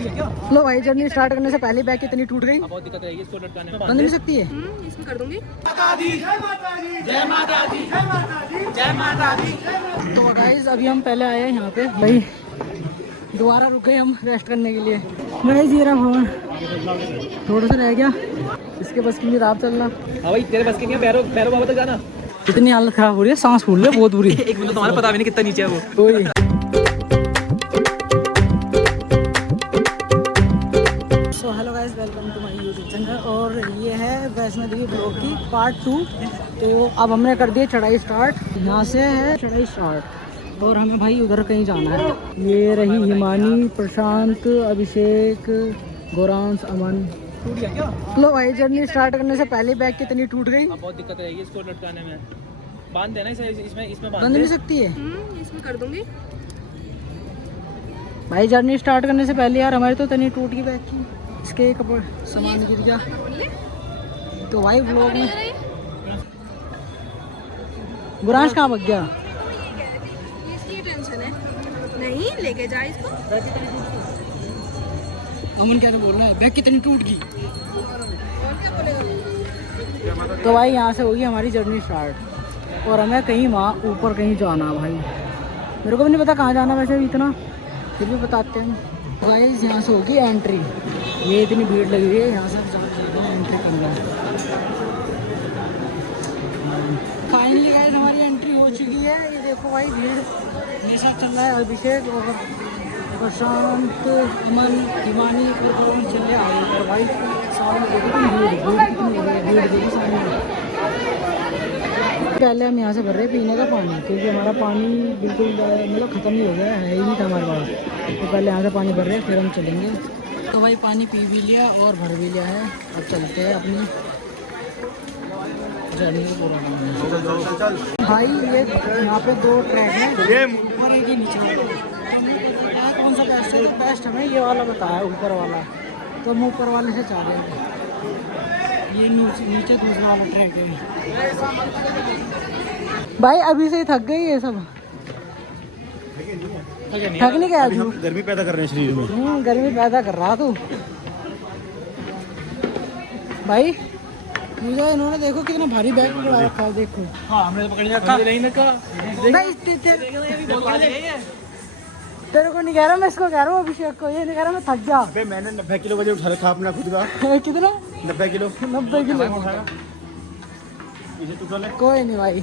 लो भाई, journey start करने से पहले बैग कितनी टूट गई। बहुत दिक्कत रहेगी इसको लटकाने में। बंद नहीं सकती है। इसमें कर दूंगी। तो गाइस अभी हम पहले आए हैं यहाँ पे भाई, दोबारा रुके हम रेस्ट करने के लिए। गाइस ये रहा भवन, थोड़ा सा रह गया, इसके बस की नहीं रात चलना। हाँ भाई तेरे बस के नहीं है, पैरों पैरों बाबा तक जाना। कितनी हालत खराब हो रही है, सांस फूल रही है बहुत बुरी। एक मिनट तुम्हारा पता भी नहीं कितना नीचे है वो। कोई so hello guys, welcome to my YouTube channel. और ये है वैष्णो देवी ब्लॉग की पार्ट 2। तो अब हमने कर दिया चढ़ाई स्टार्ट, यहाँ से है चढ़ाई स्टार्ट और हमें भाई उधर कहीं जाना है। ये रही हिमानी, प्रशांत, अभिषेक, गौरांश, अमन। टूट गया क्या? लो भाई, जर्नी स्टार्ट करने से पहले बैग कितनी टूट गई। अब बहुत दिक्कत रहेगी इसको लटकाने में। बांध देना इसे, इसमें बांध बंद दे। नहीं सकती है। इसमें कर दूंगी। भाई जर्नी स्टार्ट करने से पहले यार हमारी तो तनी टूट गई बैग की, इसके कपड़े सामान गिर गया। तो भाई ब्लॉग में गुरांश कहाँ भाग गया? इसकी टेंशन है। नहीं लेके जा इसको। अमन क्या बोल रहा है, बैग कितनी टूट गई। और क्या बोलेगा? तो भाई यहाँ से होगी हमारी जर्नी स्टार्ट और हमें कहीं वहाँ ऊपर कहीं जाना भाई। मेरे को भी नहीं पता कहाँ जाना वैसे भी इतना, फिर भी बताते हैं। गाइस यहाँ से होगी एंट्री, ये इतनी भीड़ लगी हुई है, यहाँ से एंट्री करना है। फाइनली गाइस हमारी एंट्री हो चुकी है। ये देखो भाई भीड़ मेरे साथ चल रहा है, अभिषेक और प्रशांत, अमन, हिमानी और गौरव चले आए। और भाई सामने देखो भीड़ कितनी हो गई, भीड़ देखो सामने। पहले हम यहाँ से भर रहे हैं पीने का पानी, क्योंकि हमारा पानी बिल्कुल मतलब ख़त्म ही हो गया है ही नहीं था हमारे पास। तो पहले यहाँ से पानी भर रहे हैं, फिर हम चलेंगे। तो भाई पानी पी भी लिया और भर भी लिया है, अब चलते हैं अपनी जर्नी पूरा। भाई ये यहाँ पे 2 ट्रैक हैं, ऊपर एक ही नीचे वाला। कौन सा बेस्ट है? बेस्ट हमें ये वाला बताया, ऊपर वाला। तो हम ऊपर वाले से चाह रहे हैं। ये नीचे दूसरा वाला ट्रैक है। भाई अभी से ही थक गई ये सब। थक नहीं गया तू? गर्मी पैदा कर रहे हैं शरीर में। गर्मी पैदा कर रहा तू भाई। मुझे इन्होंने देखो कितना भारी बैग पकड़ा रखा है, देखो। हाँ हमने तो पकड़ लिया रखा। नहीं रखा। तेरे को नहीं कह रहा मैं, इसको कह रहा हूँ अभिषेक को। ये नहीं कह रहा मैं थक गया। अबे मैंने 90 किलो वजन उठा रखा अपना खुद का। कितना? 90 किलो। 90 किलो। इसे तू उठा ले। कोई नहीं भाई,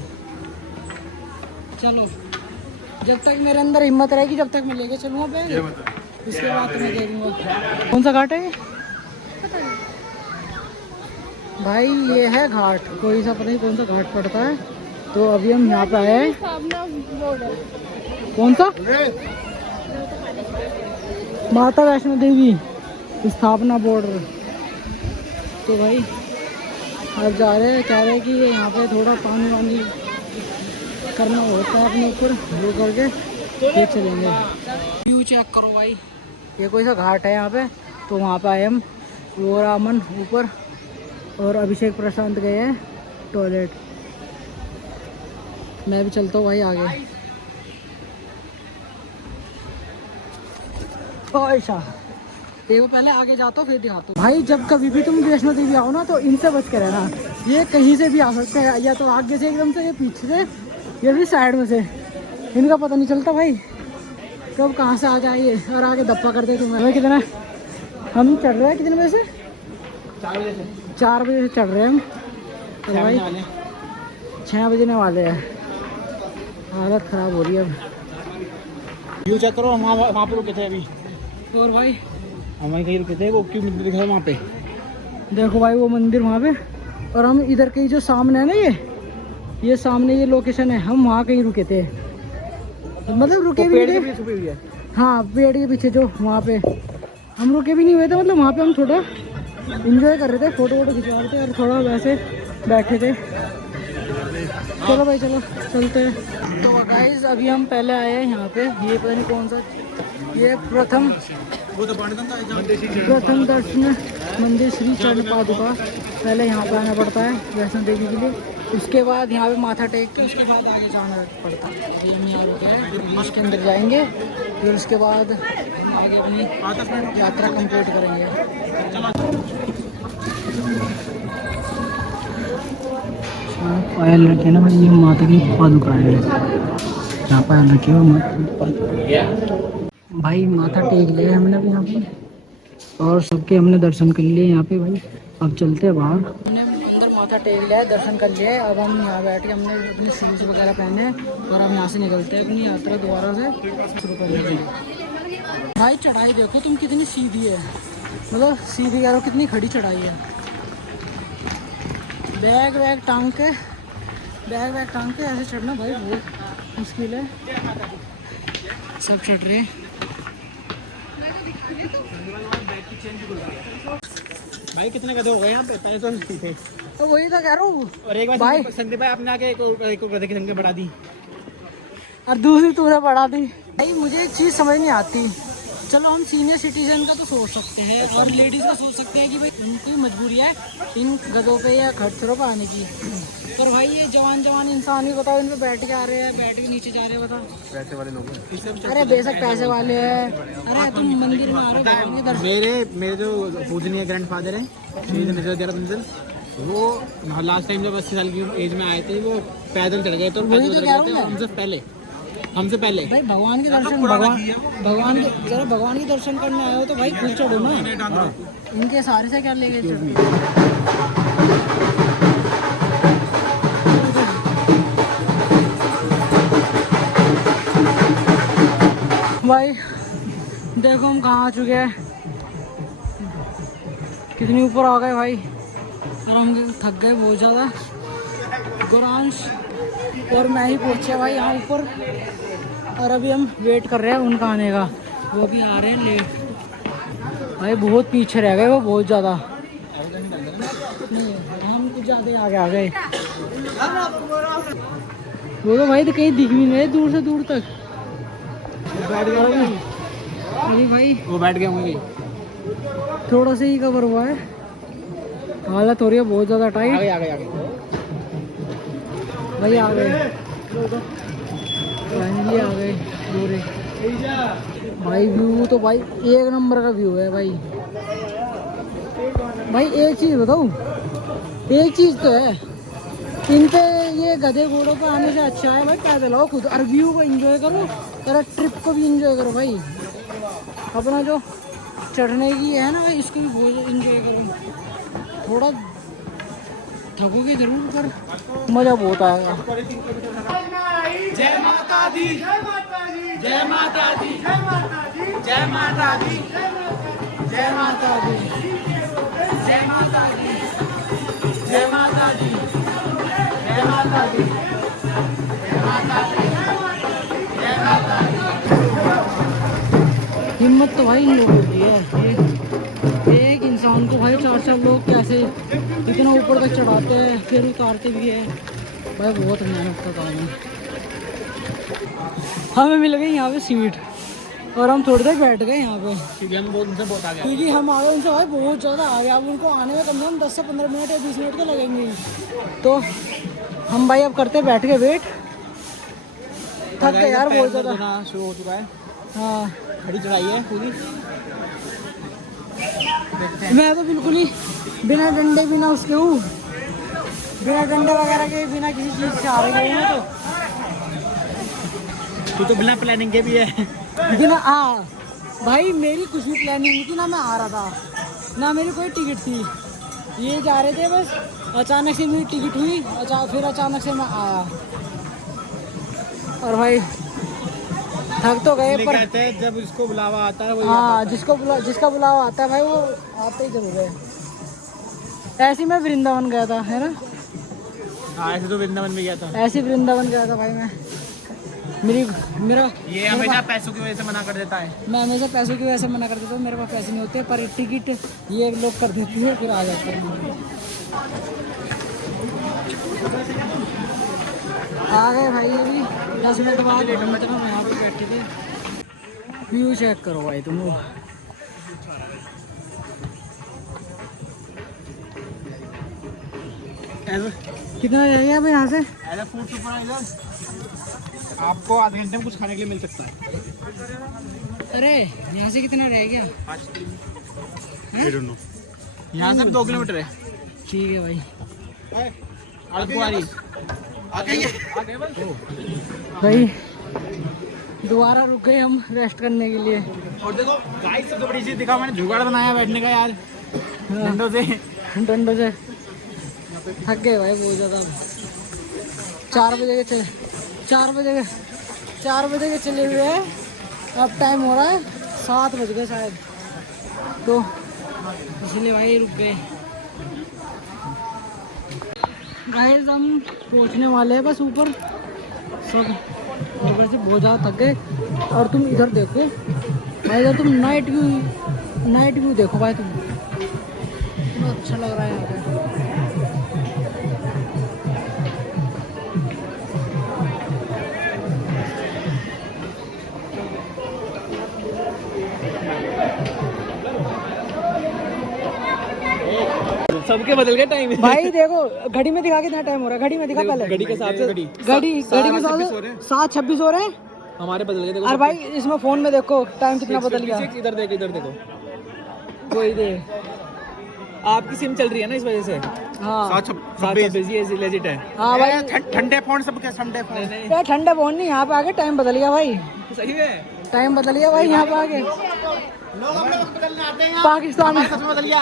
चलो जब तक मेरे अंदर हिम्मत रहेगी जब तक मैं लेके चलूँगा बैग, उसके बाद मैं दे दूँगा। कौन सा घाट है भाई? ये है घाट, कोई सा पता नहीं कौन सा घाट पड़ता है। तो अभी हम यहाँ पे आए हैं। कौन सा? माता वैष्णो देवी स्थापना बॉर्डर। तो भाई अब जा रहे हैं, कह रहे हैं कि यहाँ पे थोड़ा पानी वानी करना होता है अपने ऊपर, वो करके फिर चलेंगे। व्यू चेक करो भाई, ये कोई सा घाट है यहाँ पे। तो वहाँ पे आए हम, वो रामन ऊपर और अभिषेक प्रशांत गए हैं टॉयलेट। मैं भी चलता हूँ भाई आगे। ऐसा देखो, पहले आगे जाता हूँ फिर दिखाता हूँ। भाई जब कभी भी तुम वैष्णो देवी आओ ना तो इनसे बच के रहना। ये कहीं से भी आ सकते हैं, या तो आगे से एकदम से, या पीछे से, या फिर साइड में से। इनका पता नहीं चलता भाई कब कहाँ से आ जाए और आगे धप्पा कर दे तुम्हें। कितना हम चढ़ रहे हैं, कितने बजे से? 4 बजे से चढ़ रहे हैं हम। तो भाई 6 बजने वाले हैं, हालत ख़राब हो रही है अब। व्यू चेक करो, हम वहाँ पे रुके थे अभी। और भाई हम वहीं कहीं रुके थे, वो क्यों दिख रहा है वहाँ पे? देखो भाई वो मंदिर वहाँ पे, और हम इधर कहीं जो सामने है ना, ये सामने ये लोकेशन है, हम वहाँ कहीं रुके थे। मतलब रुके भी नहीं थे। हाँ पेड़ के पीछे जो वहाँ पे हम रुके भी नहीं हुए थे। मतलब वहाँ पे हम थोड़ा एंजॉय कर रहे थे, फोटो वोटो खिंचवा रहे थे और थोड़ा वैसे बैठे थे। चलो भाई चलो चलते हैं। तो गाइस अभी हम पहले आए हैं यहाँ पे, ये पता नहीं कौन सा, ये प्रथम दर्शन मंदिर श्री चरण पादुका। पहले यहाँ पे आना पड़ता है वैष्णो देवी के लिए, उसके बाद यहाँ पे माथा टेक के उसके बाद आगे जाना पड़ता है। अभी हम यहाँ रुके हैं, फिर उसके अंदर जाएंगे, फिर उसके बाद आगे अपनी यात्रा कंप्लीट करेंगे। पायल रखे ना भाई, ये माता की पादुका है। यहाँ पायल रखे हो भाई, माथा टेक लिया हमने अभी यहाँ पे और सबके हमने दर्शन कर लिए यहाँ पे भाई। अब चलते हैं बाहर। हमने अंदर माथा टेक लिया है, दर्शन कर लिया है। अब हम यहाँ बैठ के हमने अपने शूज़ वगैरह पहने और हम यहाँ से निकलते हैं अपनी यात्रा दोबारा से शुरू करने के लिए। भाई चढ़ाई देखो तुम कितनी सीधी है, मतलब सीधी कह रहा कितनी खड़ी चढ़ाई है। बैग टांग के ऐसे चढ़ना भाई बहुत मुश्किल है। सब चढ़ रहे हैं भाई। कितने गधे हो गए यहाँ पे, पहले तो नहीं थे। तो वही तो कह रहा हूँ। और एक बार भाई संदीप भाई आपने आके एक गधे की संख्या बढ़ा दी और दूसरी तूने बढ़ा दी। भाई मुझे एक चीज़ समझ नहीं आती। चलो हम सीनियर सिटीजन का तो सोच सकते हैं और लेडीज़ का सोच सकते हैं कि भाई उनकी मजबूरी है इन गधों पे या खच्चरों पे आने की, पर भाई ये जवान इंसान ही बताओ, इन पे बैठ के आ रहे हैं, बैठ के नीचे जा रहे हैं, बताओ पैसे वाले लोग। अरे बेशक पैसे वाले हैं, अरे तुम मंदिर में आ रहे हो। मेरे जो पूजनीय ग्रैंडफादर हैं वो लास्ट टाइम जब 80 साल की एज में आए थे, वो पैदल चढ़ गए। तो हमसे पहले भाई भगवान के दर्शन, भगवान के दर्शन करने आए हो तो भाई खुद चढ़ो ना, इनके सहारे से क्या लेके चढ़ो। भाई देखो हम कहाँ आ चुके हैं, कितनी ऊपर आ गए भाई, और हम थक गए बहुत ज़्यादा। गुरांश और मैं ही पहुँचे भाई यहाँ ऊपर, और अभी हम वेट कर रहे हैं उनका आने का, वो भी आ रहे हैं लेट। भाई बहुत पीछे रह गए वो, बहुत ज़्यादा नहीं, हम कुछ ज़्यादा आगे आ गए। वो तो भाई तो कहीं दिख भी नहीं रहे दूर से दूर तक। अभी भाई वो बैठ गए होंगे, थोड़ा सा ही कवर हुआ है, हालत हो रही है बहुत ज़्यादा टाइट। आगे भाई आ गए, फाइनली आ गए पूरे। भाई व्यू तो भाई एक नंबर का व्यू है भाई। भाई एक चीज़ बताऊँ, एक चीज़ तो है, इन पे ये गधे घोड़ों पे आने से अच्छा है भाई पैदल आओ खुद, और व्यू को एंजॉय करो और ट्रिप को भी एंजॉय करो भाई। अपना जो चढ़ने की है ना भाई, इसको भी बहुत एंजॉय करो। थोड़ा थकोगे जरूर पर मज़ा बहुत आएगा। जय माता दी, जय माता दी, जय माता दी, जय माता दी, जय माता दी, जय माता दी, जय माता दी, जय माता दी, जय माता दी, जय माता दी, जय माता दी। हिम्मत तो भाई इन लोगों की है, एक इंसान को भाई 4 लोग कैसे इतना ऊपर तक चढ़ाते हैं फिर उतारते भी है भाई, बहुत मेहनत का काम है। हमें मिल गई यहाँ पे सीट और हम थोड़ी देर बैठ गए यहाँ पे, क्योंकि हम बहुत आ गए, क्योंकि हम आ गए उनसे भाई बहुत ज़्यादा आ गया। अब उनको आने में कम से कम 10 से 15 मिनट या 20 मिनट तो लगेंगे ही। तो हम भाई अब करते बैठ के वेट, थक गए यार बहुत ज़्यादा, शुरू हो चुका है। हाँ खड़ी चढ़ाई है पूरी। मैं तो बिल्कुल ही बिना डंडे बिना उसके हूँ, बिना डंडे वगैरह के बिना किसी चीज़ से आ रही हूँ। तू तो बिना प्लानिंग के भी है। बिना भाई मेरी कुछ भी प्लानिंग नहीं थी, ना मैं आ रहा था ना मेरी कोई टिकट थी, ये जा रहे थे बस, अचानक से मेरी टिकट हुई, फिर अचानक से मैं आया। और भाई थक तो गए पर कहते हैं जब इसको बुलावा आता है वही हाँ, जिसका बुलावा आता है भाई वो आते ही जरूर है। ऐसे ही मैं वृंदावन गया था, है ना? हाँ, ऐसे तो वृंदावन में गया था। ऐसे वृंदावन गया था भाई मैं। मेरा ये हमेशा पैसों की वजह से मना कर देता है। मैं हमेशा पैसों की वजह से मना कर देता हूँ, मेरे पास पैसे नहीं होते, पर टिकट ये लोग कर देती है फिर आ जाते हैं। आ गए भाई अभी 10 मिनट बाद, हम इतना यहाँ पे बैठे थे। व्यू चेक करो भाई तुम, कितना रह गया भाई यहाँ से? फूड सुपर आपको आधे घंटे में कुछ खाने के लिए मिल सकता है। अरे यहाँ से कितना रह गया? 5 किलोमीटर। यहाँ से 2 किलोमीटर है। ठीक है भाई। भाई दोबारा रुक गए हम रेस्ट करने के लिए। और देखो गाइस सबसे बड़ी चीज दिखा, मैंने जुगाड़ बनाया बैठने का यार, डंडों से। डंडों से थक गए भाई बहुत ज़्यादा। 4 बजे के चले हुए हैं। अब टाइम हो रहा है 7 बज गए शायद, तो इसलिए भाई रुक गए। गाइस हम पहुंचने वाले हैं बस ऊपर, सब ऊपर से बहुत ज़्यादा थक गए। और तुम इधर देखो भाई, इधर तुम नाइट व्यू देखो भाई, तुम कितना अच्छा लग रहा है यहाँ पे। सबके बदल गए टाइम। भाई देखो घड़ी में दिखा कितना टाइम हो रहा है, घड़ी में दिखा पहले। घड़ी के हिसाब से घड़ी के साथ 7:26 हो रहे हैं। हमारे बदल गए। देखो और भाई इसमें फोन में देखो टाइम कितना बदल गया। इधर देखो कोई दे आपकी सिम चल रही है ना इस वजह से। हाँ 7:26 लेजिट है। हाँ भाई ठंडे फोन सब क्या ठंडे फोन। यार ठंडा फोन नहीं, यहाँ पे आके टाइम बदल गया भाई, सही है टाइम बदल गया भाई यहाँ पे आके। लोग हम लोग बदलने आते हैं पाकिस्तान में सच में बदल गया।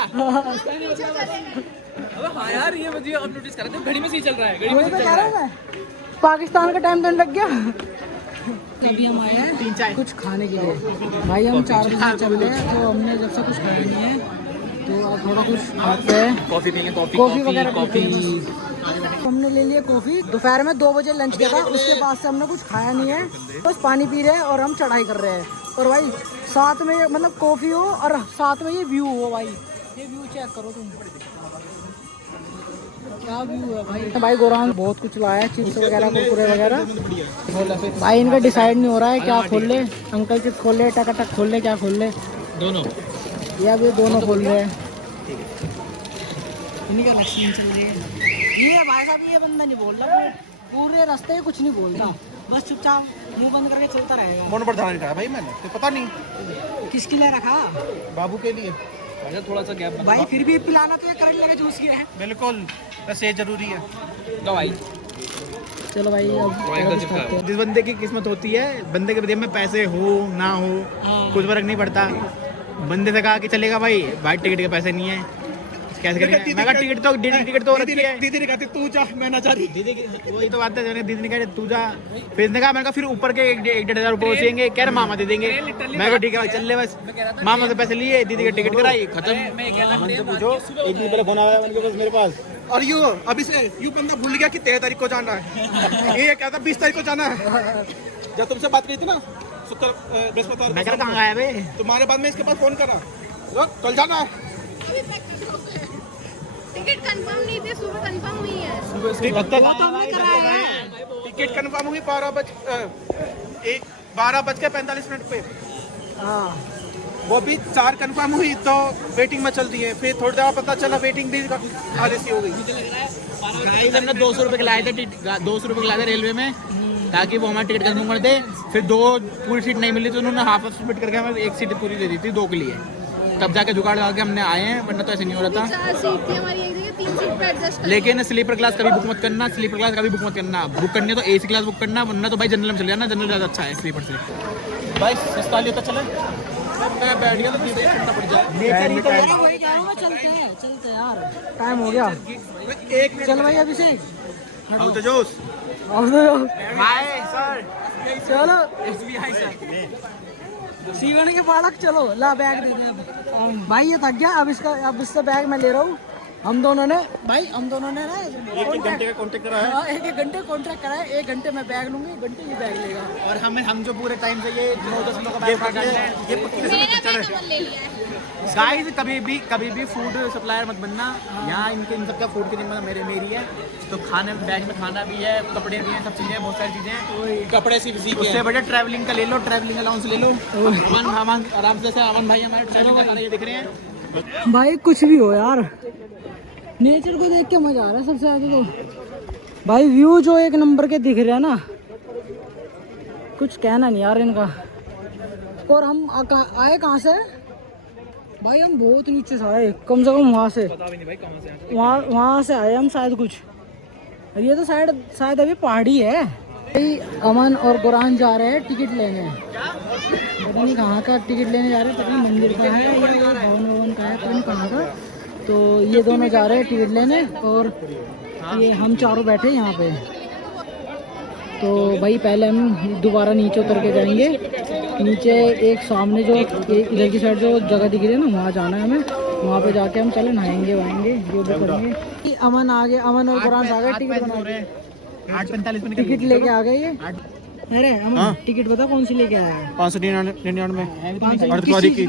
अबे हाँ यार ये मुझे अब नोटिस करा था, घड़ी में सही चल रहा है। घड़ी में वही तो कह रहा हूँ मैं, पाकिस्तान का टाइम तो लग गया। अभी हम आए हैं कुछ खाने के लिए। भाई हम 4 बजे चल रहे हैं, तो हमने जब से कुछ खाया नहीं है, तो अब थोड़ा कुछ खाते हैं। कॉफी पीएंगे, कॉफी वगैरह पीते हैं बस। हमने ले लिया कॉफी। दोपहर में 2 बजे लंच किया था, उसके बाद से हमने कुछ खाया नहीं है, बस पानी पी रहे हैं और हम चढ़ाई कर रहे हैं। और भाई साथ में मतलब कॉफी हो और साथ में ये व्यू हो भाई, ये व्यू चेक करो तुम, क्या व्यू है भाई। भाई गोरान बहुत कुछ लाया है, चिप्स वगैरह कुरकुरे वगैरह। भाई इनका डिसाइड नहीं हो रहा है क्या खोल ले, अंकल चिप्स खोल ले, टक खोल ले, क्या खोल ले। दोनों ये अब ये दोनों खोल रहे हैं। इन्हीं का लक्ष्य चल रही है। ये भाई साहब ये बंदा नहीं बोल रहा, पूरे रास्ते में कुछ नहीं बोलता, बस चुपचाप मुंह बंद करके चलता रहेगा। फोन पर ध्यान रखा भाई मैंने, तो पता नहीं किसके लिए रखा? बाबू के लिए। थोड़ा सा गैप भाई फिर भी पिलाना तो ये करंट लगा जूस की है। बिल्कुल बस ये जरूरी है। भाई चलो भाई अब कुछ खाते हैं। जिस बंदे की किस्मत होती है, बंदे के जेब में पैसे हो ना हो कुछ फर्क नहीं पड़ता। बंदे से कहा कि चलेगा भाई टिकट के पैसे नहीं है, कैसे करेंगे? मैं कहा टिकट तो रखी है। दीदी ने कहा तू जा, मैं ना जा रही। दीदी वही तो बात है, दीदी ने कहा तू जा, फिर ने कहा मैंने कहा फिर ऊपर के 1-1.5 रुपये पहुंचेंगे, कह रहे मामा दे देंगे। मैं कहा ठीक है भाई चल ले बस। मामा से पैसे लिए, दीदी का टिकट कराई, खत्म। हमसे पूछो एक दिन पहले फोन आया उनके पास मेरे पास, और यू अभी से यू बंदा भूल गया कि 13 तारीख को जाना है। ये क्या था 20 तारीख को जाना है। जब तुमसे बात करी थी ना बृहस्पतिवार, मैं कहा कहाँ आया बे तुम्हारे बाद में इसके पास फोन करा, कल जाना है। टिकट कंफर्म नहीं थी, सुबह कंफर्म हुई है। टिकट कंफर्म हुई 12:45 पे। हाँ वो भी 4 कंफर्म हुई तो वेटिंग में चल रही है। फिर थोड़ी देर पता चला वेटिंग भी आधी सी हो गई। हमने 200 रुपये के लाए थे, 200 रुपये के लाए थे रेलवे में, ताकि वो हमारा टिकट कंफर्म कर दे। फिर 2 पूरी सीट नहीं मिली तो उन्होंने हाफ स्प्लिट करके हमें 1 सीट पूरी दे दी थी 2 के लिए। तब जाके जुगाड़ लगा के हमने आए हैं, वरना तो ऐसे नहीं हो रहा था। 4 सीट थी हमारी, एक जगह 3 सीट पे एडजस्ट कर। लेकिन स्लीपर क्लास कभी बुक मत करना, स्लीपर क्लास कभी बुक मत करना। बुक करनी है तो AC क्लास बुक करना, वरना तो भाई जनरल में चले जाना, जनरल ज़्यादा अच्छा है स्लीपर से। भाई सस्ता लिया तो चले, मैं बैठ गया तो ठंडा पड़ जाए। वही कह रहा हूँ मैं, चलते हैं यार, टाइम हो गया। चल भाई अभिषेक आओ तो जोश। हाय सर, चलो SBI सर। सीवन के बालक चलो, ला बैग दे दे। भाई ये थक गया, अब इससे बैग मैं ले रहा हूँ। हम दोनों ने ना 1 घंटे का कॉन्टेक्ट करा है। 1 घंटे कॉन्ट्रैक्ट करा है। 1 घंटे में बैग लूंगी, 1 घंटे ये बैग लेगा। और हम जो पूरे टाइम से ये 9-10 लोगों का बैग पकड़ रहे हैं, ये पक्की मेरा से बैग डबल ले लिया है। गाइस कभी भी फूड सप्लायर मत बनना। यहाँ इन सबका फूड की जिम्मेदारी मेरी है। तो खाने बैग में खाना भी है, कपड़े भी हैं, सब चीज़ें, बहुत सारी चीज़ें हैं। कपड़े से उससे बड़े ट्रैवलिंग का ले लो, ट्रैवलिंग अलाउंस ले लो। अमन आराम से अमन भाई हमारे ट्रैवलिंग का ये दिख रहे हैं। भाई कुछ भी हो यार, नेचर को देख के मजा आ रहा है सबसे ज्यादा तो। भाई व्यू जो 1 नंबर के दिख रहे हैं ना, कुछ कहना नहीं यार इनका। और हम आए कहाँ से भाई? हम बहुत नीचे से आए, कम से कम वहाँ से, पता भी नहीं भाई कहाँ से आए। वहाँ से आए हम शायद कुछ। ये तो शायद अभी पहाड़ी है। भाई अमन और कुरान जा रहे हैं टिकट लेने, पता नहीं कहाँ का टिकट लेने जा रहे हैं, पता नहीं मंदिर का है या भवन का है, पता नहीं कहाँ का। तो ये दोनों जा रहे हैं टिकट लेने और ये हम चारों बैठे यहाँ पे। तो भाई पहले हम दोबारा नीचे उतर के जाएंगे। नीचे एक सामने जो इधर की साइड जो जगह दिख रही है ना, वहाँ जाना है हमें। वहाँ पे जाके हम चले नहाएंगे वाएंगे जो भी करेंगे। अमन आ गए, अमन और कुरान आ गए टिकट बना रहे हैं। 8:45 में टिकट लेके आ गए ये। अरे अमन टिकट बता कौन सी लेके आया है? 599 अर्धवारी की।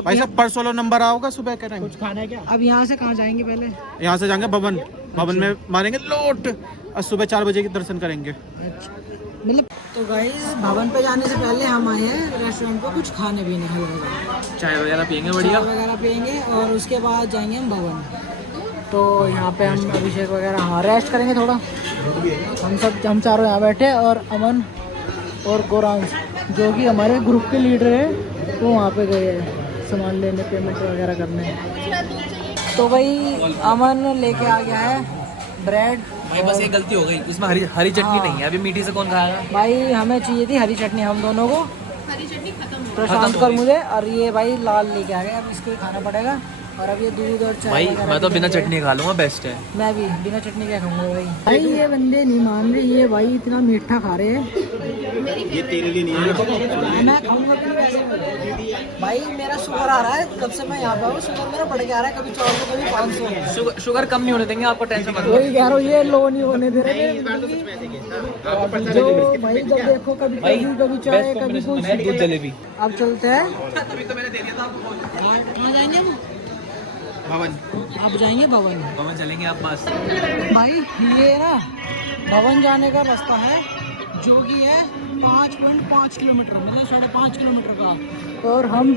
भाई साहब परसों लो नंबर आओगा सुबह के टाइम। कुछ खाना है क्या? अब यहाँ से कहाँ जाएंगे? पहले यहाँ से जाएंगे भवन में मारेंगे लोट और सुबह 4 बजे के दर्शन करेंगे। अच्छा मतलब तो गाइस भवन पे जाने से पहले हम आए हैं रेस्टोरेंट पे कुछ खाने पीने, हलवा चाय वगैरह पियेंगे बढ़िया वगैरह पियेंगे और उसके बाद जाएंगे हम भवन। तो यहाँ पे हम अभिषेक वगैरह हाँ रेस्ट करेंगे थोड़ा। हम चारों यहाँ बैठे और अमन और गोरांश जो कि हमारे ग्रुप के लीडर है वो वहाँ पे गए हैं सामान लेने, पेमेंट वगैरह करने। तो भाई अमन लेके आ गया है ब्रेड। भाई बस ये गलती हो गई, इसमें हरी चटनी नहीं है। अभी मीठी से कौन खाएगा? भाई हमें चाहिए थी हरी चटनी हम दोनों को। हरी चटनी खत्म। प्रशांत कर मुझे, और ये भाई लाल लेके आ गए, अब इसको ही खाना पड़ेगा। और अब ये दूध और चाय भाई वगैरह मैं तो भी बिना लेंगे। चटनी खा लूँगा, बेस्ट है। मैं भी बिना चटनी क्या खाऊंगा भाई ये बंदे नहीं मान रहे, ये भाई इतना मीठा खा रहे हैं। ये तेरे लिए नहीं है। मैं खाऊंगा भी वैसे भाई। मेरा शुगर आ रहा है कब से मैं यहाँ पे हूँ, शुगर मेरा बढ़ के आ रहा है, कभी 400 कभी 500। शुगर कम नहीं होने देंगे, आपको टेंशन मत लो। वही कह रहा हूँ, ये लो नहीं होने दे रहे जो भाई। जब देखो कभी चाय कभी कुछ। दूध जलेबी। अब चलते हैं। तभी तो मैंने दे दिया था आपको। कहाँ जाएंगे हम? भवन। आप जाएंगे भवन? भवन चलेंगे आप बस। भाई ये ना भवन जाने का रास्ता है जो कि है 5.5 किलोमीटर, मतलब 5.5 किलोमीटर का। और हम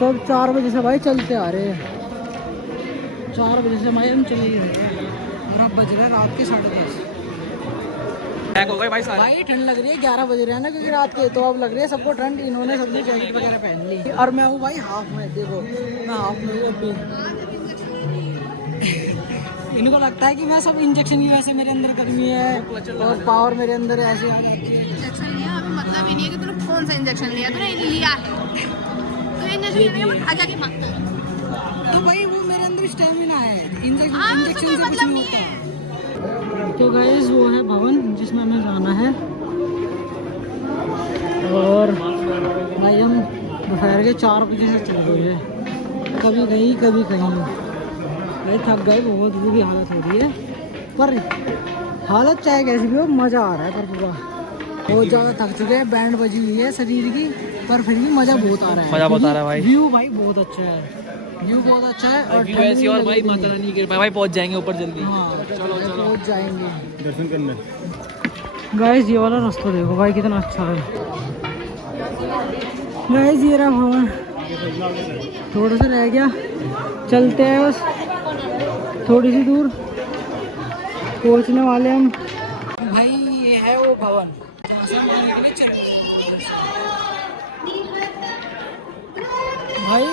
सब 4 बजे से भाई चलते आ रहे हैं। 4 बजे से भाई हम चले ही रहे हैं और अब बज रहे हैं रात के 10:30। पैक हो गए भाई सारे। भाई ठंड लग रही है, 11 बज रहे हैं ना क्योंकि रात के, तो अब लग रही है सबको ठंड। इन्होंने सबने जैकेट वगैरह पहन ली और मैं हूँ भाई हाफ में। देखो मैं हाफ में हूँ अभी। इनको लगता है कि मैं सब इंजेक्शन की वजह से मेरे अंदर गर्मी है और पावर मेरे अंदर ऐसे आ जाती है। इंजेक्शन लिया अभी मतलब ही नहीं है कि तूने कौन सा इंजेक्शन लिया, तूने लिया है। तो इंजेक्शन लेने के बाद आगे की मांगता है। तो भाई वो मेरे अंदर स्टैमिना है, हाँ, इंजेक्शन उससे से कोई कुछ मतलब नहीं नहीं है। होता। तो गाइस वो है भवन जिसमें हमें जाना है। और भाई हम दोपहर के 4 बजे से चल रहे हैं, कभी कहीं कभी कहीं। भाई थक गए, बहुत बुरी हालत हो रही है, पर हालत चाहे कैसी भी हो मज़ा आ रहा है। पर पूरा बहुत ज़्यादा थक चुके हैं, बैंड बजी हुई है शरीर की, पर फिर भी मज़ा बहुत आ रहा है। मज़ा बहुत आ रहा है भाई। व्यू भाई बहुत अच्छा है, व्यू बहुत अच्छा है और व्यू ठंड ऐसी भी और लग भाई रही माता है। रानी के भाई पहुंच जाएंगे ऊपर जल्दी। हाँ चलो चलो पहुँच जाएंगे। दर्शन करने। गाइस ये वाला रास्ता देखो भाई कितना अच्छा है। गाइस ये रहा भवन, थोड़ा सा रह गया, चलते हैं बस थोड़ी सी दूर, पहुंचने वाले हम। भाई ये है वो भवन। भाई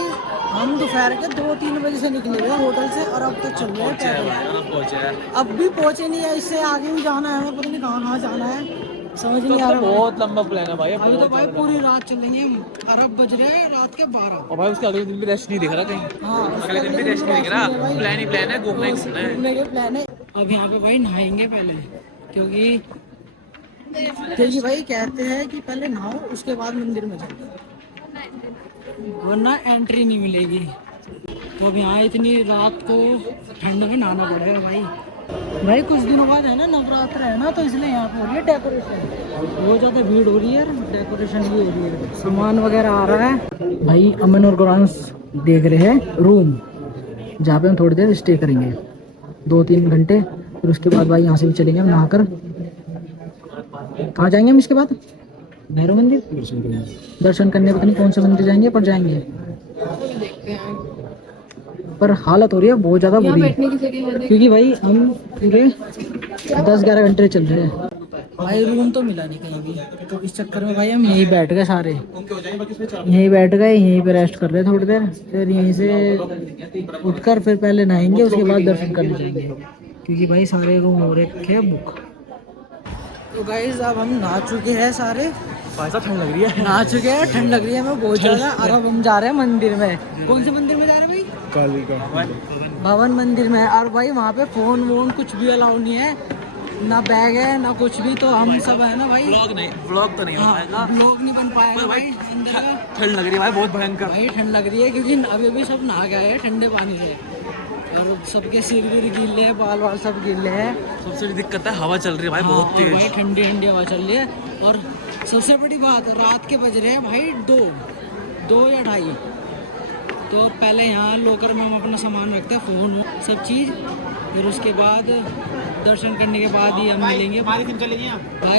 हम दोपहर के 2-3 बजे से निकले हुए होटल से और अब तक चल रहे हैं पैदल। अब भी पहुंचे नहीं है, इससे आगे भी जाना है, हमें पता नहीं कहाँ कहाँ जाना है, समझ नहीं आ रहा। बहुत लंबा प्लान है भाई। अभी तो भाई पूरी रात चलेंगे हम, और अब बज रहे हैं रात के 12। और भाई उसके अगले दिन भी रेस्ट नहीं दिख रहा कहीं। हाँ अगले दिन भी रेस्ट नहीं दिख रहा, प्लान ही प्लान है, घूमने है। घूमने के प्लान है। अब यहाँ पे भाई नहाएंगे पहले, क्योंकि भाई कहते हैं कि पहले नहाओ उसके बाद मंदिर में जाओ, वरना एंट्री नहीं मिलेगी। तो अब यहाँ इतनी रात को ठंड में नहाना पड़ेगा भाई। भाई कुछ दिनों बाद है ना नवरात्र है ना, तो इसलिए यहाँ पे हो रही है डेकोरेशन, बहुत ज़्यादा भीड़ हो रही है, डेकोरेशन भी हो रही है, सामान वगैरह आ रहा है। भाई अमन और कुरान देख रहे हैं रूम जहाँ पे हम थोड़ी देर स्टे करेंगे, 2-3 घंटे, फिर उसके बाद भाई यहाँ से भी चलेंगे हम नहाकर। कहाँ जाएंगे हम इसके बाद? भैरव मंदिर दर्शन करने, पता नहीं कौन से मंदिर जाएंगे, पर जाएंगे। पर हालत हो रही है बहुत ज़्यादा बुरी, क्योंकि भाई हम पूरे 10-11 घंटे चल रहे हैं। भाई रूम तो मिला नहीं कहीं भी, तो इस चक्कर में भाई हम यहीं बैठ गए सारे, यहीं बैठ गए, यहीं पे रेस्ट कर रहे थोड़ी देर, फिर यहीं से उठकर फिर पहले नहाएंगे, उसके बाद दर्शन करने जाएंगे, क्योंकि भाई सारे रूम हो रखे हैं बुक। तो गाइस अब हम नहा चुके हैं सारे, ऐसा ठंड लग रही है, नहा चुके हैं, ठंड लग रही है हमें बहुत ज़्यादा। और अब हम जा रहे हैं मंदिर में। कौन से मंदिर में जा रहे हैं भाई? काली का भवन मंदिर में। और भाई वहाँ पे फोन वोन कुछ भी अलाउ नहीं है, ना बैग है ना कुछ भी, तो हम सब है ना भाई, व्लॉग तो नहीं हो पाएगा, ब्लॉग नहीं बन पाएगा भाई अंदर का। ठंड लग रही है भाई बहुत भयंकर। भाई ठंड लग रही है, क्योंकि अभी अभी सब नहा गए हैं ठंडे पानी से, और सबके सिर भी गीले हैं, बाल वाल सब गीले हैं। सबसे बड़ी दिक्कत है हवा चल रही है भाई हाँ, बहुत और तेज। भाई ठंडी ठंडी हवा चल रही है। और सबसे बड़ी बात, रात के बज रहे हैं भाई 2 या 2:30। तो पहले यहाँ लॉकर में हम अपना सामान रखते हैं, फ़ोन सब चीज़, फिर उसके बाद दर्शन करने के बाद ही हम मिलेंगे। भाई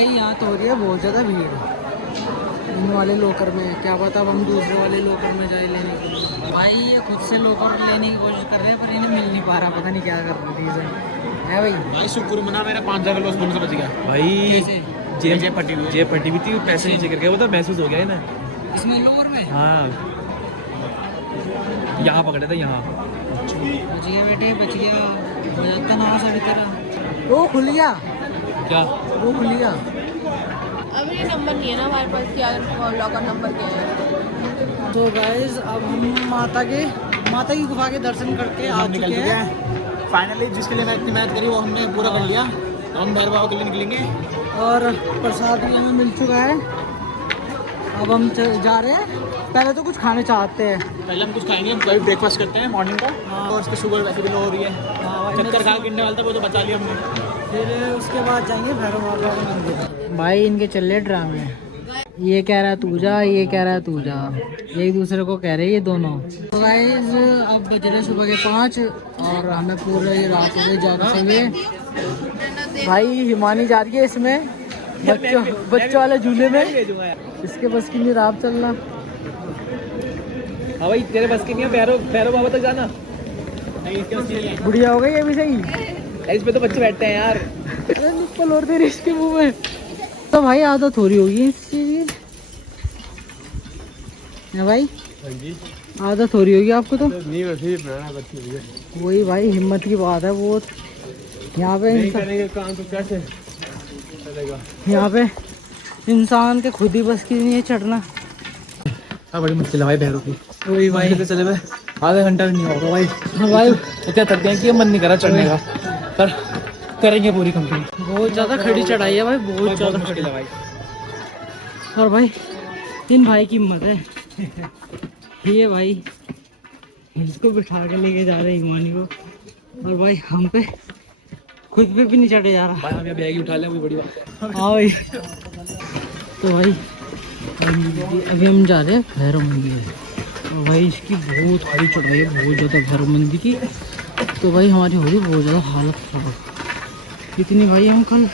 यहाँ तो हो रही है बहुत ज़्यादा भीड़ इन वाले लॉकर में, क्या पता अब हम दूसरे वाले लॉकर में जाए लेने के लिए। भाई ये खुद से लॉकर लेने की कोशिश कर रहे हैं, पर इन्हें मिल नहीं पा रहा, पता नहीं क्या कर रहे रीज़न है भाई। भाई शुक्र मना मेरा 5,000 का लॉस होने से बच गया भाई। जेब फटी हुई थी, पैसे नीचे गिर गए, वो तो महसूस हो गया है ना इसमें लोअर में। हाँ यहाँ पकड़े थे यहाँ। बच गया बेटे, बच गया, बजाता ना सभी तरह। वो खुल गया क्या? वो खुल गया। अब ये नंबर नहीं है ना हमारे पास, क्या लॉकर नंबर क्या है। तो गाइस अब हम माता की गुफा के दर्शन करके आ चुके हैं। फाइनली जिसके लिए मैं इतनी मेहनत करी वो हमने पूरा कर लिया। हम भैरव बाबा के लिए निकलेंगे और प्रसाद भी हमें मिल चुका है। अब हम जा रहे हैं, पहले तो कुछ खाने चाहते हैं। पहले हम कुछ खाएंगे, हम कभी ब्रेकफास्ट करते हैं मॉर्निंग का। और उसकी शुगर वैसे भी लो हो रही है, चक्कर खा गिरने वाला था, वो तो बचा लिया हमने। फिर उसके बाद जाएंगे भैरव बाबा के मंदिर। भाई इनके चल रहे ड्रामे, ये कह रहा है तू जा, ये कह रहा है तू जा, एक दूसरे को कह रहे हैं ये दोनों। तो गाइस अब बज रहे सुबह के 5 और हमें पूरे रात में जाना चाहिए। भाई हिमानी जा रही है इसमें बच्चों वाले झूले में, इसके बस की नहीं रात चलना। हाँ भाई तेरे बस की नहीं है भैरव बाबा तक जाना। बुढ़िया हो गई ये भी सही, इस पे तो बच्चे बैठते हैं यार। अरे निप्पल और तेरे इसके मुंह में। तो भाई आदत हो रही होगी इस चीज की भाई, आदत हो रही होगी आपको तो। नहीं वैसे वही भाई हिम्मत की बात है बहुत। यहाँ पे काम तो कैसे चलेगा, यहाँ पे इंसान के खुद ही बस की नहीं है चढ़ना। हाँ बड़ी मुश्किल है भाई भैरव की। वही भाई चले भाई आधा घंटा भी नहीं होगा भाई। हाँ भाई इतना थक गए कि मन नहीं करा चढ़ने का, पर करेंगे पूरी कंप्लीट। बहुत ज़्यादा खड़ी चढ़ाई है भाई, बहुत ज़्यादा मुश्किल है भाई। और भाई इन भाई की हिम्मत है, ये भाई इसको बिठा के लेके जा रहे हैं हिमानी को, और भाई हम पे खुद पे भी नहीं चढ़े जा रहा भाई हम यहाँ बैग ही उठा लें, वो बड़ी बात है। हाँ भाई। तो भाई अभी हम जा रहे हैं भैरव मंदिर, और भाई इसकी बहुत खड़ी चढ़ाई है, बहुत ज़्यादा भैरव मंदिर की। तो भाई हमारी हो रही बहुत ज़्यादा हालत खराब, इतनी भाई हम कल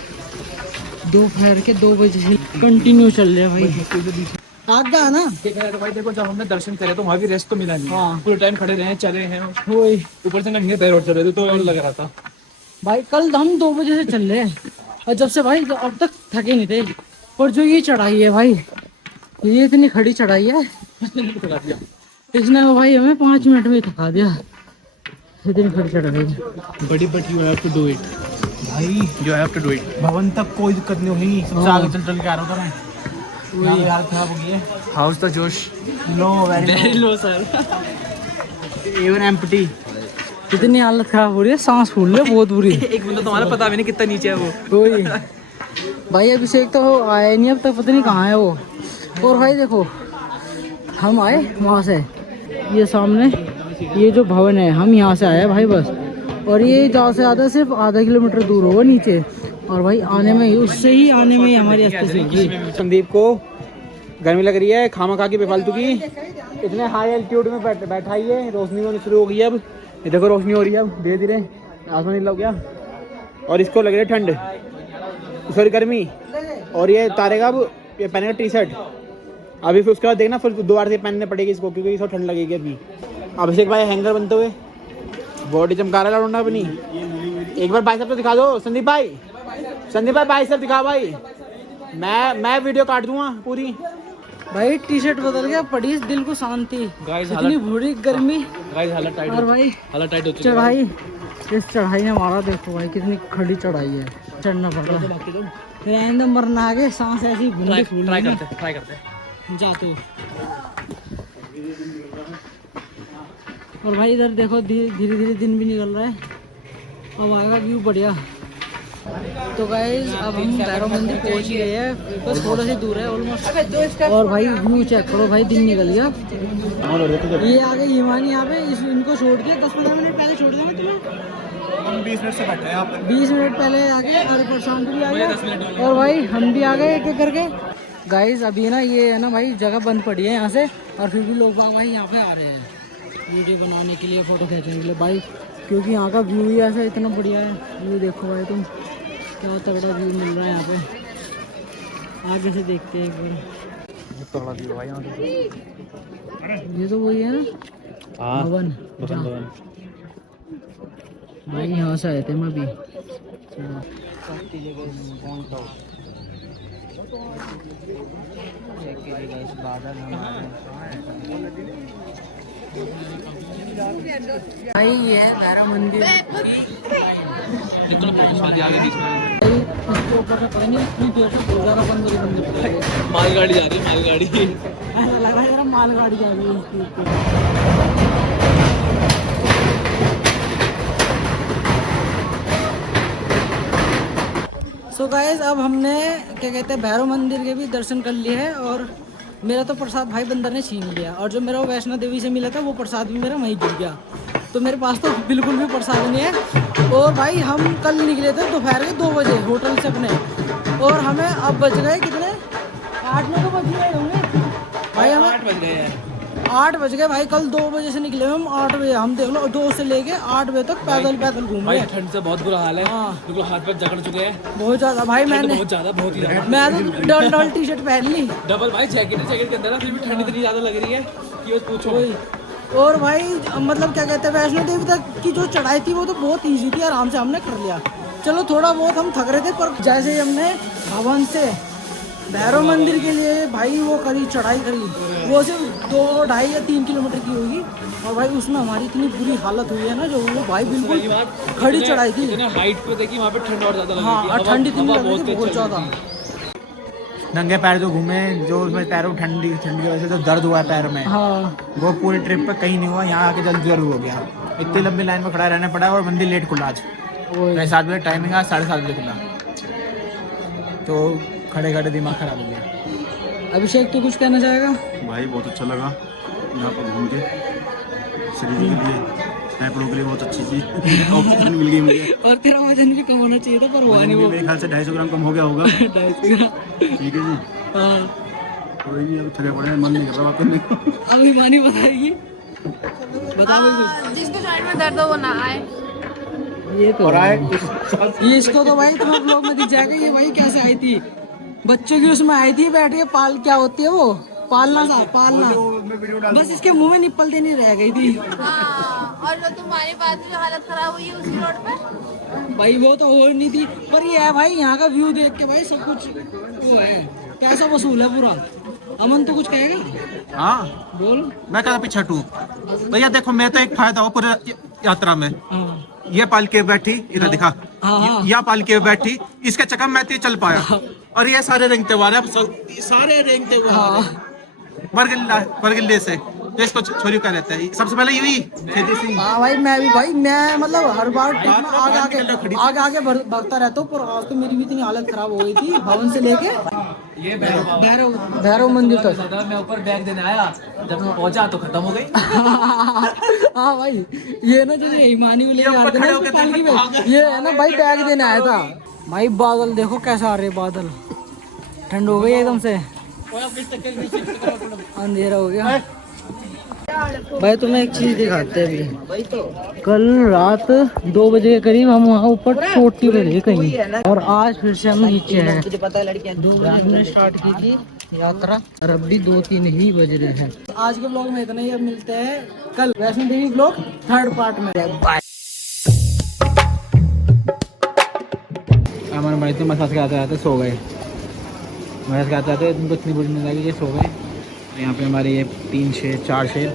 दोपहर के 2 बजे से कंटिन्यू चल रहे हैं भाई। आगे ना तो भाई देखो जब हमने दर्शन करे तो वहाँ भी रेस्ट तो मिला नहीं। हाँ। पूरे टाइम खड़े रहे, चले हैं, वही ऊपर से नंगे पैर उठ चल रहे थे, तो लग रहा था भाई कल हम 2 बजे से चल रहे हैं, और जब से भाई अब तक थके नहीं थे। पर जो ये चढ़ाई है भाई, ये इतनी खड़ी चढ़ाई है, थका दिया इसने भाई हमें 5 मिनट में थका दिया, इतनी खड़ी चढ़ाई है। बड़ी but you have to do it भाई, you have to do it. भवन तक कोई दिक्कत नहीं हुई, सबसे आगे चल चल के आ रहा था मैं। मेरी हालत खराब हो गई है। How's the josh low, very low sir, even empty. इतनी हालत खराब हो रही है, सांस फूल रही है बहुत बुरी। एक मिनट तुम्हारा पता भी नहीं कितना नीचे है वो। वही भाई अभिषेक तो आया नहीं अब तक, पता नहीं कहाँ है वो। और भाई देखो हम आए वहाँ से, ये सामने ये जो भवन है, हम यहाँ से आए भाई बस, और ये ज़्यादा से ज़्यादा सिर्फ आधा किलोमीटर दूर होगा नीचे, और भाई आने में उससे ही आने में ही हमारी अस्ती से होगी। संदीप को गर्मी लग रही है, खामा खा की बेफालतू की, इतने हाई एल्टीट्यूड में बैठा ही है। रोशनी होनी शुरू हो गई है, अब ये देखो रोशनी हो रही है, अब धीरे धीरे आसमान नीला हो गया, और इसको लग रही है ठंड, सॉरी गर्मी। और ये तारेगा अब ये पहनेगा टी शर्ट, अभी फिर उसके बाद देखना फिर 2 बार से पहनने पड़ेगी इसको, क्योंकि इसको ठंड लगेगी अभी। अभिषेक भाई हैंगर बनते हुए बॉडी चमका रहा है अपनी। एक बार बाइसेप तो दिखा दो संदीप भाई, संदीप भाई बाइसेप दिखा भाई। मैं वीडियो काट दूंगा पूरी। भाई टी शर्ट बदल गया, पड़ी इस दिल को शांति। इतनी बुरी गर्मी गाइस हालत टाइट और भाई हालत टाइट हो चुकी है। चढ़ाई, इस चढ़ाई ने मारा, देखो भाई कितनी खड़ी चढ़ाई है, चढ़ना पड़ रहा है। फिर आइंदा मरना आगे, सांस ऐसी घूमती फूल ट्राई करते जाते हो। और भाई इधर देखो धीरे धीरे दिन भी निकल रहा है, अब आएगा व्यू बढ़िया। तो गाइस अब हम भैरव मंदिर पहुंच गए हैं, बस थोड़ा सी दूर है ऑलमोस्ट। और भाई व्यू चेक करो भाई, दिन निकल गया। ये आ गए हिमानी यहाँ पे, इनको छोड़ दिया 10-15 मिनट पहले छोड़ दिया मैं तुम्हें। हम 20 मिनट से बैठे हैं यहाँ पे। 20 मिनट पहले आ गए और प्रशांत भी आ गया और भाई हम भी आ गए एक एक करके। गाइस अभी ना ये है ना भाई जगह बंद पड़ी है यहाँ से, और फिर भी लोग बाग भाई यहाँ पे आ रहे हैं वीडियो बनाने के लिए, फोटो खींचने के लिए भाई, क्योंकि यहाँ का व्यू ही ऐसा इतना बढ़िया है। व्यू देखो भाई तुम, क्या तगड़ा व्यू मिल रहा है यहाँ पे। आगे से देखते हैं एक बार। ये तो वही है ना भवन भाई, यहाँ से आए थे मैं अभी। भाई ये है भैरव मंदिर। इसके ऊपर से पता नहीं इतनी देर से गुजारा बंद मंदिर, मालगाड़ी जा रही है, मालगाड़ी ऐसा लग रहा है जरा मालगाड़ी जा रही है इसके ऊपर। सो गाइस अब हमने क्या कहते हैं भैरव मंदिर के भी दर्शन कर लिए हैं, और मेरा तो प्रसाद भाई बंदर ने छीन लिया, और जो मेरा वैष्णो देवी से मिला था वो प्रसाद भी मेरा वहीं गिर गया, तो मेरे पास तो बिल्कुल भी प्रसाद नहीं है। और भाई हम कल निकले थे दोपहर के 2 बजे होटल से अपने, और हमें अब बज गए कितने, 8-9 तो बज गए होंगे भाई, हमें 8 बज गए हैं। 8 बज गए भाई। कल 2 बजे से निकले हम, 8 बजे हम देख लो 2 से लेके 8 बजे तक पैदल घूम भाई रहे। ठंड से बहुत बुरा हाल है, हाँ। बिल्कुल हाथ पैर जकड़ चुके हैं बहुत ज्यादा भाई, मैंने बहुत ज्यादा, बहुत ही ज्यादा। मैं तो डबल टी शर्ट पहन ली, डबल भाई जैकेट के अंदर ना, फिर भी ठंड इतनी ज्यादा लग रही है कि बस पूछो। वही। और भाई मतलब क्या कहते हैं वैष्णो देवी तक की जो चढ़ाई थी वो तो बहुत ईजी थी, आराम से हमने कर लिया। चलो थोड़ा बहुत हम थक रहे थे, पर जैसे ही हमने भवन से भैरव मंदिर के लिए भाई वो करी चढ़ाई करी, वो सिर्फ 2, 2.5 या 3 किलोमीटर की होगी, और भाई उसमें हमारी इतनी बुरी हालत हुई है ना, जो वो भाई बिल्कुल खड़ी चढ़ाई थी। हाइट पे देखी वहाँ पे ठंड और ज्यादा लग रही थी। हाँ, ठंड इतनी लग रही थी बहुत ज्यादा। नंगे पैर जो घूमे, जो उसमें पैरों ठंड की वजह से जो दर्द हुआ है पैर में, हाँ वो पूरी ट्रिप पे कहीं नहीं हुआ। यहाँ आके जल्दी जरूर हो गया, इतनी लंबी लाइन में खड़ा रहना पड़ा, और मंदिर लेट खुला आज। 7 बजे टाइमिंग है, 7:30 बजे खुला, तो खड़े खड़े दिमाग खराब हो गया। अभिषेक तो कुछ कहना चाहेगा? भाई बहुत अच्छा लगा यहाँ पर घूम के, शरीर के लिए, सैकड़ों के लिए बहुत अच्छी चीज ऑक्सीजन मिल गई मुझे। और तेरा वजन भी कम होना चाहिए था, पर हुआ नहीं। वो मेरे ख्याल से 250 ग्राम कम हो गया होगा। 250 ग्राम। ठीक है जी, हाँ कोई नहीं, अब थके पड़े हैं, मन नहीं कर रहा बात करने को। अब हिमानी बताएगी, बताओ। जिसके जॉइंट में दर्द हो वो ना आए। ये तो और आए ये इसको तो भाई तुम्हें ब्लॉग में दिख जाएगा, ये भाई कैसे आई थी, बच्चों की उसमें आई थी बैठ के, पाल क्या होती है वो, पालना सा पालना, बस इसके मुंह में निप्पल देनी रह गई थी। हाँ, और जो तुम्हारी बात जो हालत खराब हुई है उसी रोड पे, भाई वो तो हो नहीं थी, पर ये है भाई यहाँ का व्यू देख के भाई सब कुछ वो है, पैसा वसूल है पूरा। अमन तो कुछ कहेगा? हाँ, बोल। मैं कहता पीछे हटूं भैया, देखो मेरा तो एक फायदा हो पूरे यात्रा में, हाँ ये पाल के बैठी, इधर दिखा, हाँ। या पाल के बैठी, इसके चक्कर में मैं चल पाया, और ये सारे रेंगते हुए आ रहे हैं, सारे रेंगते हुए आ रहे हैं। मरगिल्ले से, तो इसको छोरी का रहता है सबसे पहले यही खेती सिंह। हाँ भाई मैं भी भाई, मैं मतलब हर बार ट्रिप में आगे भागता रहता हूँ, पर आज तो मेरी भी इतनी हालत खराब हो गई थी भवन से लेके ये भैरव मंदिर तक। मैं ऊपर बैग देने आया, जब पहुंचा तो खत्म हो गई। हाँ भाई ये ना जैसे हिमानी ये है ना भाई, बैग देने आया था भाई। बादल देखो कैसा आ रहे बादल, ठंड हो गई एकदम से, अंधेरा हो गया। भाई तुम्हें एक चीज दिखाते हैं अभी, कल रात 2 बजे के करीब हम वहाँ ऊपर चोटी पे थे कहीं, और आज फिर से हम नीचे हैं। 2 बजे हमने स्टार्ट की थी यात्रा, और अब भी 2-3 ही बज रहे हैं। आज के ब्लॉग में इतना ही, अब मिलते हैं कल Vaishno Devi blog 3rd part में। बाय। हमारे भाई तो मसाज के आते आते सो गए। मैं कहते थे तुमको इतनी बुरी नींद आ गई, ये सो गए। यहाँ पे हमारे ये 3 शेर 4 शेर